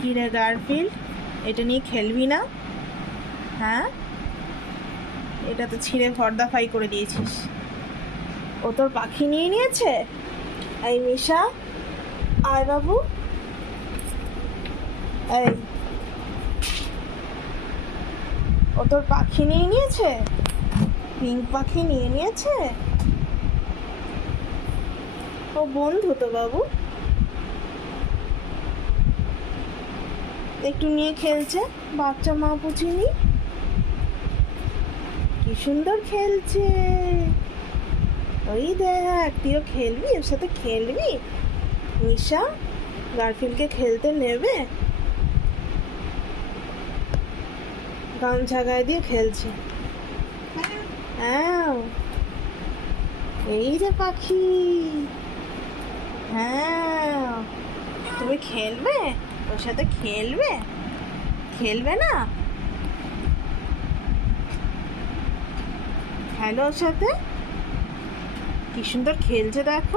কি রে গারফিল্ড, এটা নিয়ে খেলবি না? হ্যাঁ, এটা তো ছিঁড়ে ফর্দাফাই করে দিয়েছিস। ও তোর পাখি নিয়ে নিয়েছে। এই মিশা, আয় বাবু। এই, ও তোর পাখি নিয়ে নিয়েছে, পিঙ্ক পাখি নিয়ে নিয়েছে। ও বন্ধু তো বাবু, একটু নিয়ে খেলছে, বাচ্চা মা পুচিনি। কি সুন্দর খেলছে। ওই দেখ, তুইও খেলবি, ওর সাথে খেলবি। নিশা গারফিল্ডকে খেলতে নেবে? গামছা গায়ে দিয়ে খেলছে। হ্যাঁ, এই যে পাখি। হ্যাঁ, তুমি খেলবে, ওর সাথে খেলবে? খেলবে না? খেলো ওর সাথে। কি সুন্দর খেলছে দেখো।